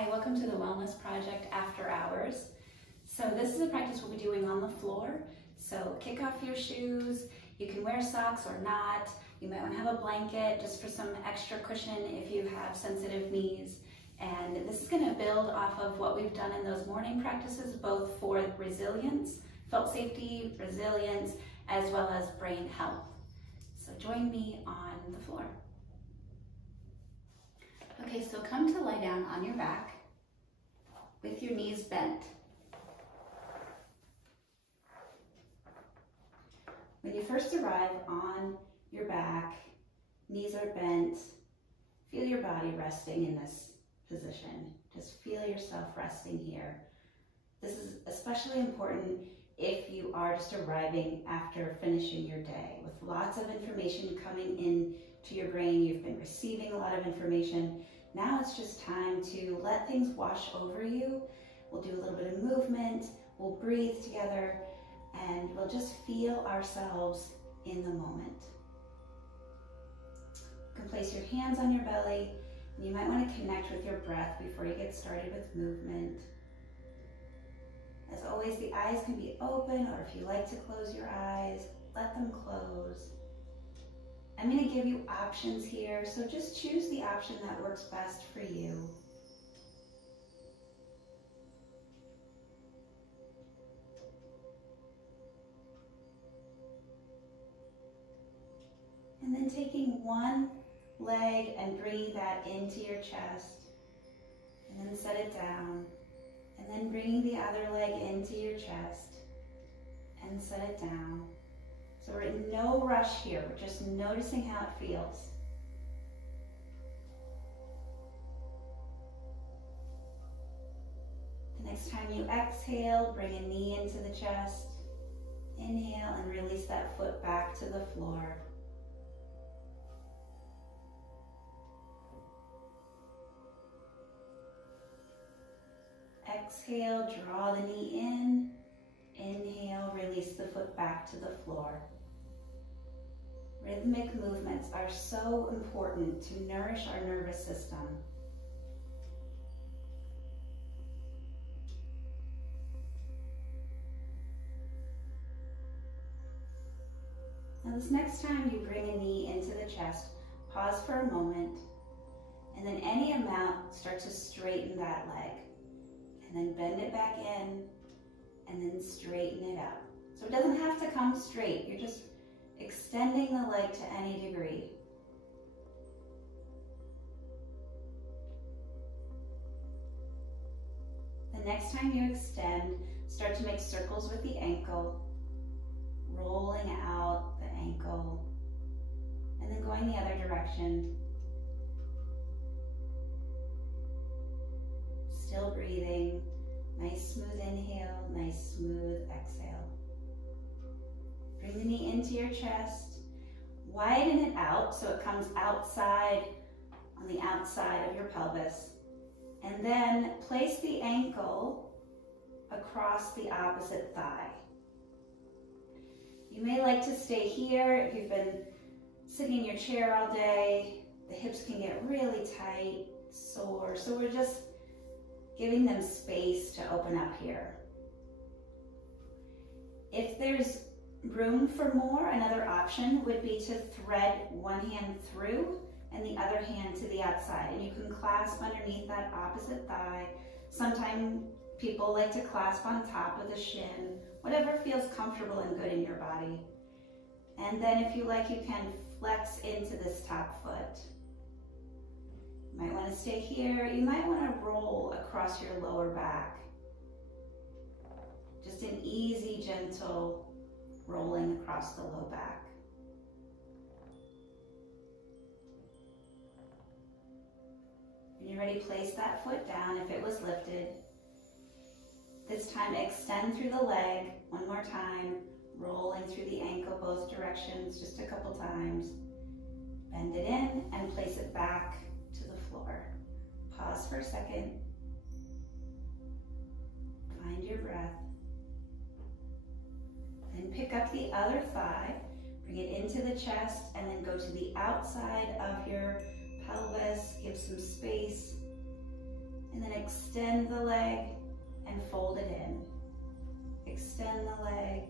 Hi, welcome to the Wellness Project After Hours. So this is a practice we'll be doing on the floor. So kick off your shoes. You can wear socks or not. You might want to have a blanket just for some extra cushion if you have sensitive knees. And this is going to build off of what we've done in those morning practices, both for resilience, felt safety, resilience, as well as brain health. So join me on the floor. Okay, so come to lie down on your back with your knees bent. When you first arrive on your back, knees are bent, feel your body resting in this position. Just feel yourself resting here. This is especially important if you are just arriving after finishing your day. With lots of information coming in to your brain, you've been receiving a lot of information. Now it's just time to let things wash over you. We'll do a little bit of movement, we'll breathe together, and we'll just feel ourselves in the moment. You can place your hands on your belly, and you might want to connect with your breath before you get started with movement. As always, the eyes can be open, or if you like to close your eyes, let them close. I'm going to give you options here, so just choose the option that works best for you. And then taking one leg and bringing that into your chest, and then set it down. And then bringing the other leg into your chest and set it down. So we're in no rush here, we're just noticing how it feels. The next time you exhale, bring a knee into the chest. Inhale and release that foot back to the floor. Exhale, draw the knee in. Inhale, release the foot back to the floor. Rhythmic movements are so important to nourish our nervous system. Now this next time you bring a knee into the chest, pause for a moment, and then any amount, start to straighten that leg. And then bend it back in, and then straighten it out. So it doesn't have to come straight, you're just extending the leg to any degree. The next time you extend, start to make circles with the ankle, rolling out the ankle, and then going the other direction. Still breathing, nice smooth inhale, nice smooth exhale. Bring the knee into your chest, widen it out so it comes outside, on the outside of your pelvis. And then place the ankle across the opposite thigh. You may like to stay here if you've been sitting in your chair all day. The hips can get really tight, sore, so we're just giving them space to open up here. If there's room for more, another option would be to thread one hand through and the other hand to the outside. And you can clasp underneath that opposite thigh. Sometimes people like to clasp on top of the shin, whatever feels comfortable and good in your body. And then if you like, you can flex into this top foot. You might want to stay here. You might want to roll across your lower back. Just an easy, gentle rolling across the low back. When you're ready, place that foot down if it was lifted. This time, extend through the leg one more time, rolling through the ankle both directions just a couple times. Bend it in and place it back to the floor. Pause for a second. Find your breath. Then pick up the other thigh, bring it into the chest, and then go to the outside of your pelvis. Give some space. And then extend the leg and fold it in. Extend the leg,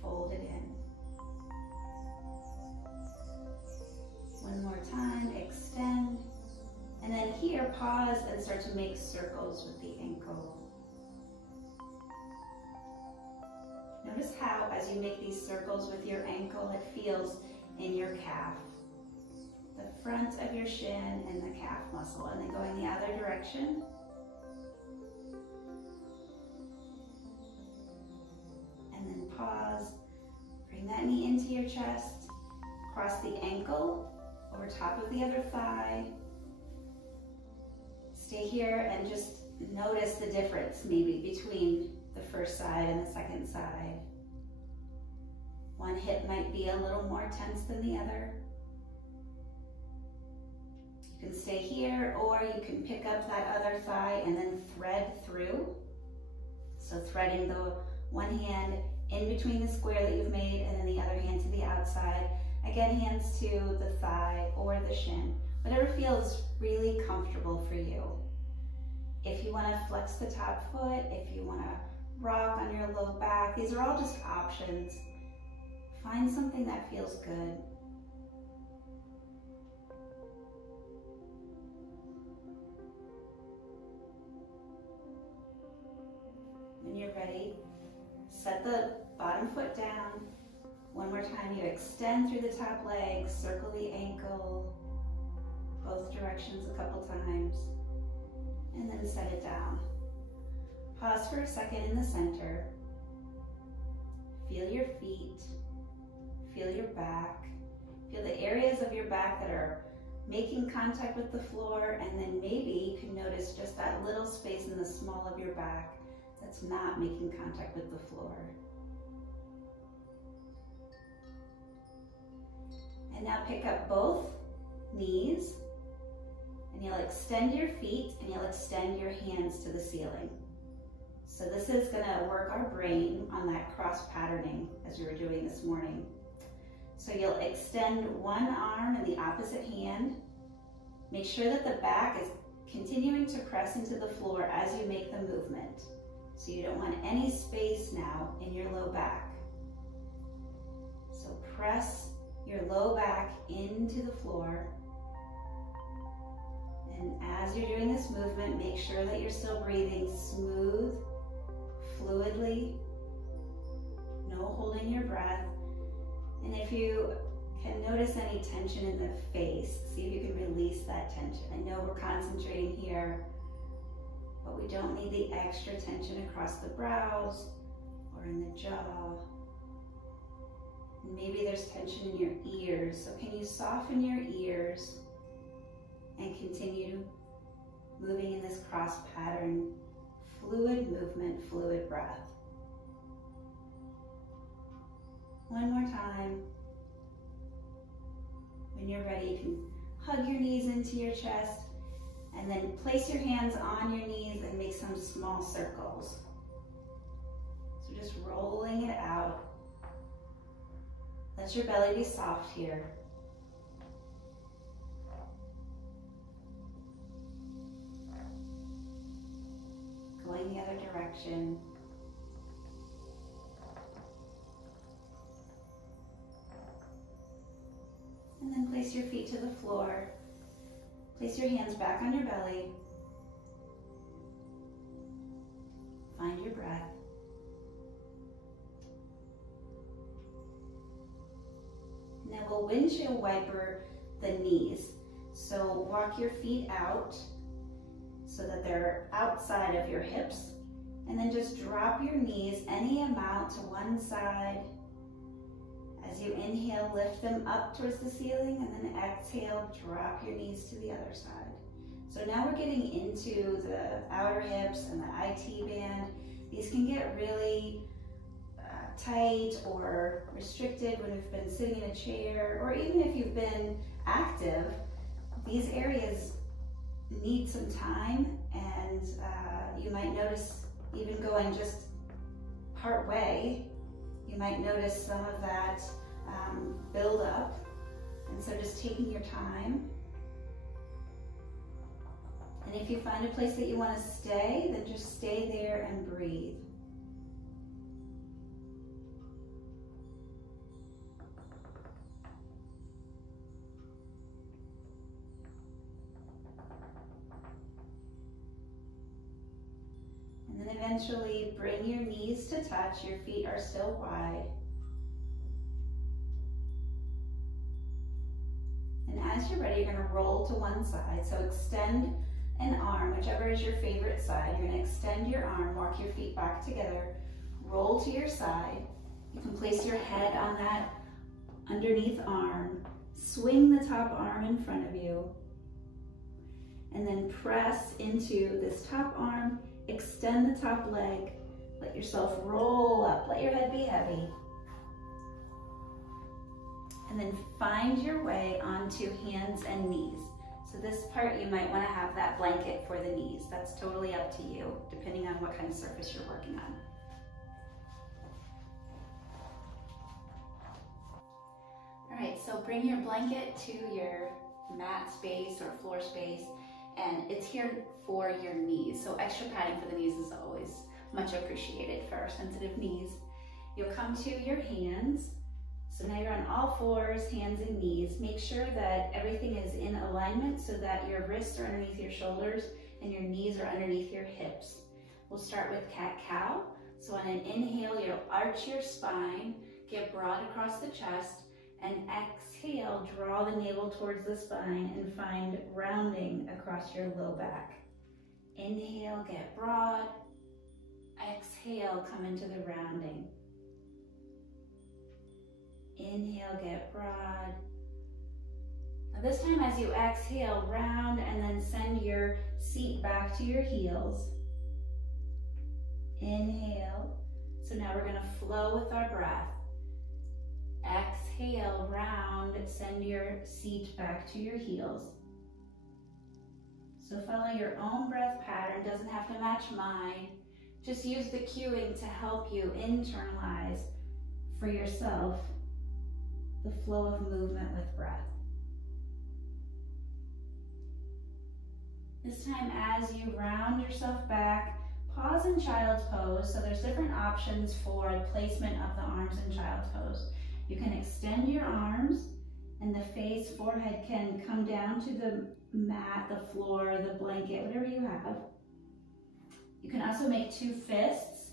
fold it in. One more time, extend. And then here, pause and start to make circles with the ankle. Notice how, as you make these circles with your ankle, it feels in your calf. The front of your shin and the calf muscle. And then going the other direction. And then pause. Bring that knee into your chest. Cross the ankle over top of the other thigh. Stay here and just notice the difference maybe between the first side and the second side. One hip might be a little more tense than the other. You can stay here, or you can pick up that other thigh and then thread through. So threading the one hand in between the square that you've made and then the other hand to the outside. Again, hands to the thigh or the shin. Whatever feels really comfortable for you. If you want to flex the top foot, if you want to rock on your low back, these are all just options. Find something that feels good. When you're ready, set the bottom foot down. One more time, you extend through the top leg, circle the ankle, both directions a couple times, and then set it down. Pause for a second in the center. Feel your feet, feel your back, feel the areas of your back that are making contact with the floor, and then maybe you can notice just that little space in the small of your back that's not making contact with the floor. And now pick up both knees, and you'll extend your feet and you'll extend your hands to the ceiling. So this is gonna work our brain on that cross patterning as we were doing this morning. So you'll extend one arm and the opposite hand. Make sure that the back is continuing to press into the floor as you make the movement. So you don't want any space now in your low back. So press your low back into the floor. And as you're doing this movement, make sure that you're still breathing smooth, fluidly, no holding your breath. And if you can notice any tension in the face, see if you can release that tension. I know we're concentrating here, but we don't need the extra tension across the brows or in the jaw. Maybe there's tension in your ears, so can you soften your ears and continue moving in this cross pattern, fluid movement, fluid breath. One more time. When you're ready, you can hug your knees into your chest and then place your hands on your knees and make some small circles. So just rolling it out. Let your belly be soft here. Going the other direction. And then place your feet to the floor. Place your hands back on your belly. Find your breath. Now we'll windshield wiper the knees. So walk your feet out so that they're outside of your hips. And then just drop your knees any amount to one side. As you inhale, lift them up towards the ceiling, and then exhale, drop your knees to the other side. So now we're getting into the outer hips and the IT band. These can get really tight or restricted when you've been sitting in a chair, or even if you've been active. These areas need some time, and you might notice even going just part way, you might notice some of that build up. And so just taking your time And if you find a place that you want to stay, then just stay there and breathe. And then eventually bring your knees to touch. Your feet are still wide. And as you're ready, you're going to roll to one side. So extend an arm, whichever is your favorite side. You're going to extend your arm, walk your feet back together, roll to your side. You can place your head on that underneath arm. Swing the top arm in front of you. And then press into this top arm. Extend the top leg. Let yourself roll up. Let your head be heavy. And then find your way onto hands and knees. So this part, you might want to have that blanket for the knees. That's totally up to you, depending on what kind of surface you're working on. All right, so bring your blanket to your mat space or floor space, and it's here for your knees. So extra padding for the knees is always much appreciated for our sensitive knees. You'll come to your hands. So now you're on all fours, hands and knees. Make sure that everything is in alignment so that your wrists are underneath your shoulders and your knees are underneath your hips. We'll start with cat-cow. So on an inhale, you'll arch your spine, get broad across the chest, and exhale, draw the navel towards the spine and find rounding across your low back. Inhale, get broad. Exhale, come into the rounding. Inhale, get broad. Now this time as you exhale, round and then send your seat back to your heels. Inhale. So now we're going to flow with our breath. Exhale, round, send your seat back to your heels. So follow your own breath pattern, doesn't have to match mine. Just use the cueing to help you internalize for yourself the flow of movement with breath. This time as you round yourself back, pause in child's pose. So there's different options for placement of the arms in child's pose. You can extend your arms and the face, forehead can come down to the mat, the floor, the blanket, whatever you have. You can also make two fists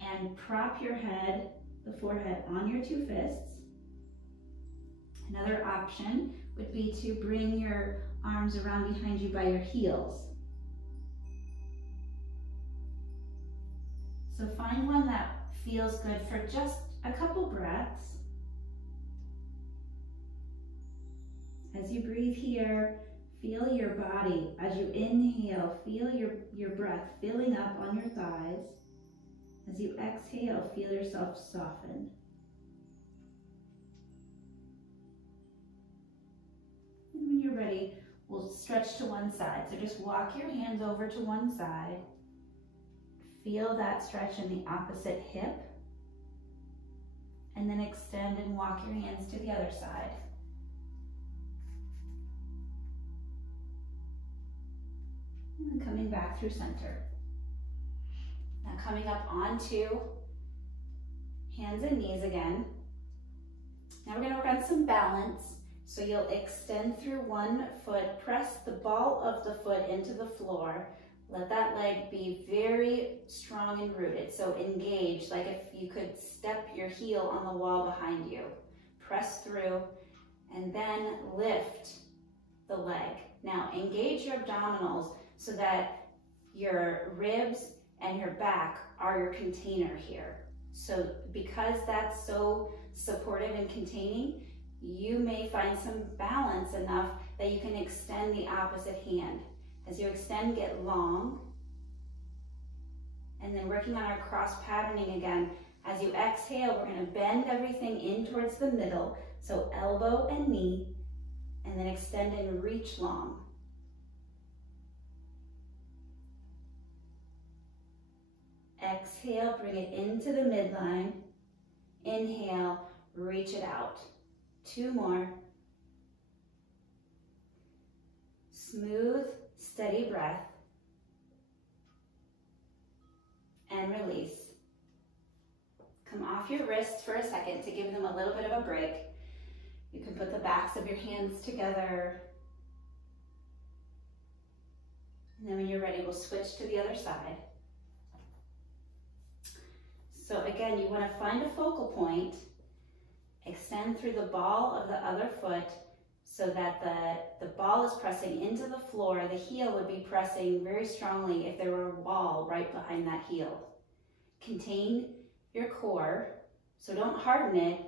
and prop your head, the forehead, on your two fists. Another option would be to bring your arms around behind you by your heels. So find one that feels good for just a couple breaths. As you breathe here, feel your body. As you inhale, feel your breath filling up on your thighs. As you exhale, feel yourself soften. And when you're ready, we'll stretch to one side. So just walk your hands over to one side. Feel that stretch in the opposite hip. And then extend and walk your hands to the other side. And then coming back through center. Now coming up onto hands and knees again. Now we're going to work on some balance. So you'll extend through one foot, press the ball of the foot into the floor. Let that leg be very strong and rooted. So engage, like if you could step your heel on the wall behind you. Press through and then lift the leg. Now engage your abdominals so that your ribs and your back are your container here. So because that's so supportive and containing, you may find some balance enough that you can extend the opposite hand. As you extend, get long. And then working on our cross patterning again. As you exhale, we're going to bend everything in towards the middle. So elbow and knee, and then extend and reach long. Exhale, bring it into the midline. Inhale, reach it out. Two more. Smooth, steady breath. and release. Come off your wrists for a second to give them a little bit of a break. You can put the backs of your hands together. And then when you're ready, we'll switch to the other side. So again, you want to find a focal point, extend through the ball of the other foot so that the ball is pressing into the floor. The heel would be pressing very strongly if there were a wall right behind that heel. Contain your core, so don't harden it,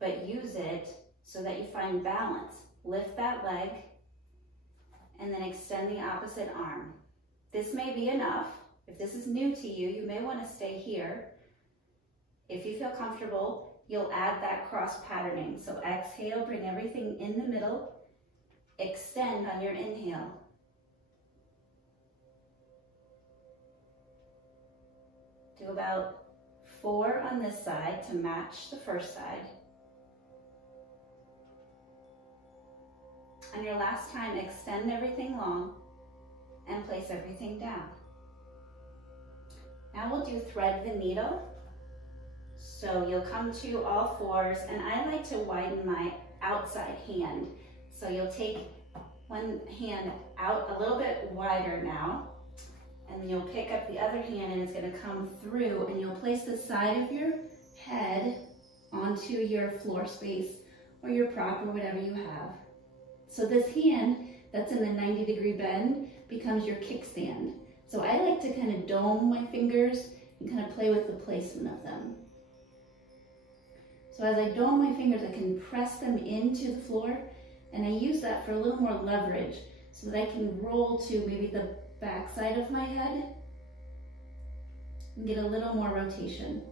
but use it so that you find balance. Lift that leg and then extend the opposite arm. This may be enough. If this is new to you, you may want to stay here. If you feel comfortable, you'll add that cross patterning. So exhale, bring everything in the middle. Extend on your inhale. Do about 4 on this side to match the first side. On your last time, extend everything long and place everything down. Now we'll do thread the needle. So you'll come to all fours, and I like to widen my outside hand. So you'll take one hand out a little bit wider now, and then you'll pick up the other hand and it's gonna come through, and you'll place the side of your head onto your floor space or your prop or whatever you have. So this hand that's in the 90-degree bend becomes your kickstand. So I like to kind of dome my fingers and kind of play with the placement of them. So as I dome my fingers, I can press them into the floor, and I use that for a little more leverage so that I can roll to maybe the back side of my head and get a little more rotation.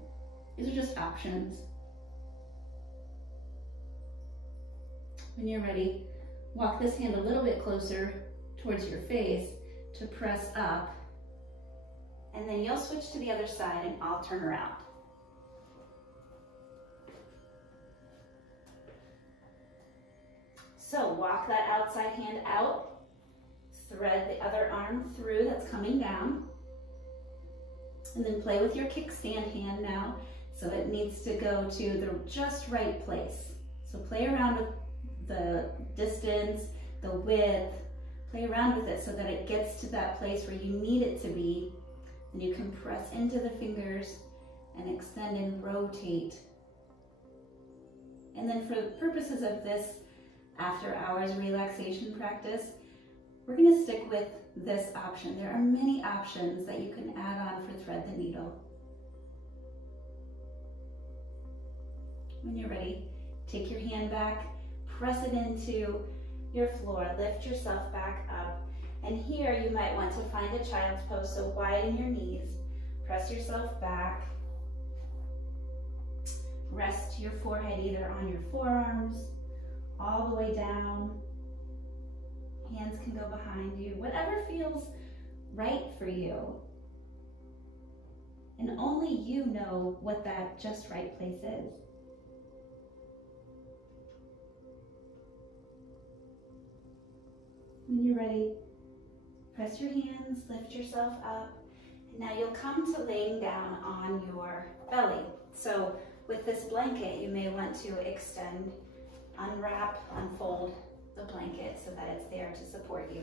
These are just options. When you're ready, walk this hand a little bit closer towards your face to press up, and then you'll switch to the other side and I'll turn around. So walk that outside hand out, thread the other arm through that's coming down, and then play with your kickstand hand now. So it needs to go to the just right place. So play around with the distance, the width, play around with it so that it gets to that place where you need it to be. And you can press into the fingers and extend and rotate. And then for the purposes of this after hours relaxation practice, we're going to stick with this option. There are many options that you can add on for thread the needle. When you're ready, take your hand back, press it into your floor, lift yourself back up. And here you might want to find a child's pose, so widen your knees, press yourself back, rest your forehead either on your forearms, all the way down. Hands can go behind you, whatever feels right for you. And only you know what that just right place is. When you're ready, press your hands, lift yourself up, and now you'll come to laying down on your belly. So with this blanket, you may want to extend, unwrap, unfold the blanket so that it's there to support you.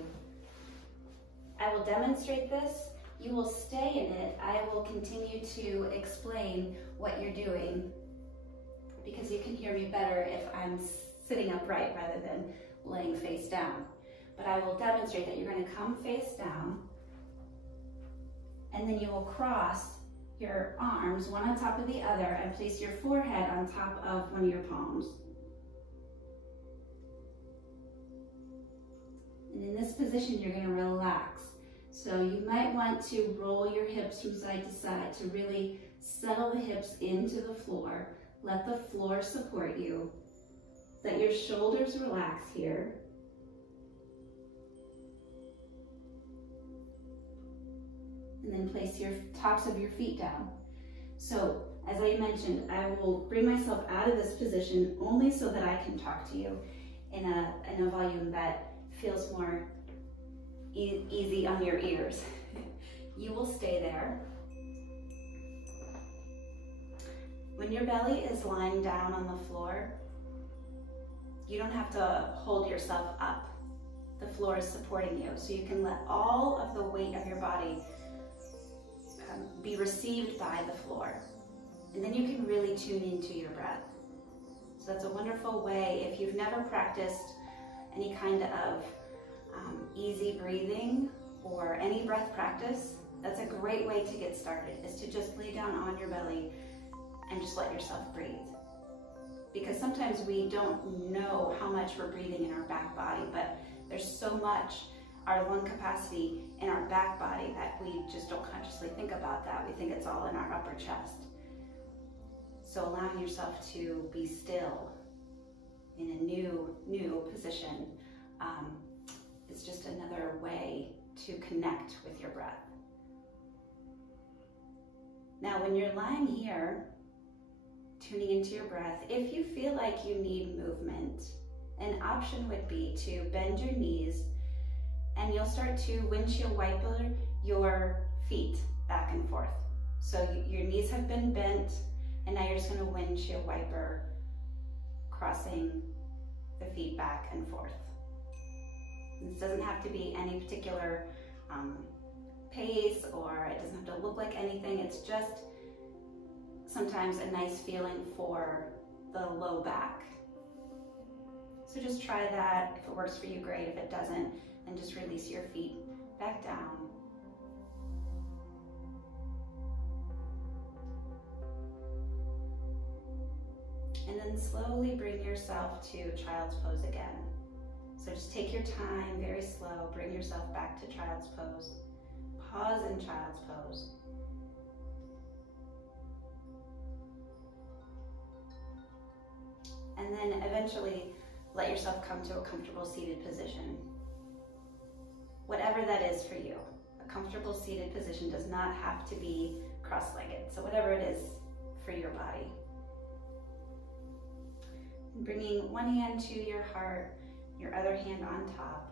I will demonstrate this. You will stay in it. I will continue to explain what you're doing because you can hear me better if I'm sitting upright rather than laying face down. But I will demonstrate that you're going to come face down, and then you will cross your arms one on top of the other and place your forehead on top of one of your palms. And in this position, you're going to relax. So you might want to roll your hips from side to side to really settle the hips into the floor. Let the floor support you. Let your shoulders relax here. And then place your tops of your feet down. So, as I mentioned, I will bring myself out of this position only so that I can talk to you in a volume that feels more easy on your ears. You will stay there. When your belly is lying down on the floor, you don't have to hold yourself up. The floor is supporting you, so you can let all of the weight of your body be received by the floor. And then you can really tune into your breath. So that's a wonderful way, if you've never practiced any kind of easy breathing or any breath practice, that's a great way to get started, is to just lay down on your belly and just let yourself breathe. Because sometimes we don't know how much we're breathing in our back body, but there's so much, our lung capacity in our back body, that we just don't consciously think about that. We think it's all in our upper chest. So allowing yourself to be still in a new position is just another way to connect with your breath. Now, when you're lying here, tuning into your breath, if you feel like you need movement, an option would be to bend your knees, and you'll start to windshield wiper your feet back and forth. So your knees have been bent, and now you're just going to windshield wiper, crossing the feet back and forth. This doesn't have to be any particular pace, or it doesn't have to look like anything. It's just sometimes a nice feeling for the low back. So just try that. If it works for you, great. If it doesn't, then just release your feet back down. And then slowly bring yourself to child's pose again. So just take your time, very slow, bring yourself back to child's pose. Pause in child's pose. And then eventually let yourself come to a comfortable seated position. Whatever that is for you. A comfortable seated position does not have to be cross-legged. So whatever it is for your body. Bringing one hand to your heart, your other hand on top.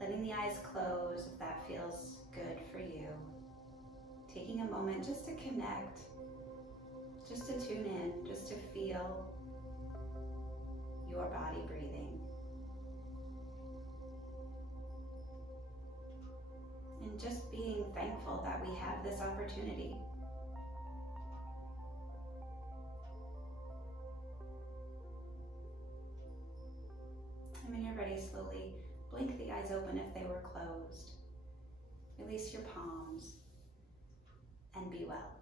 Letting the eyes close if that feels good for you. Taking a moment just to connect, just to tune in, just to feel your body breathing. And just being thankful that we have this opportunity. And when you're ready, slowly blink the eyes open if they were closed. Release your palms and be well.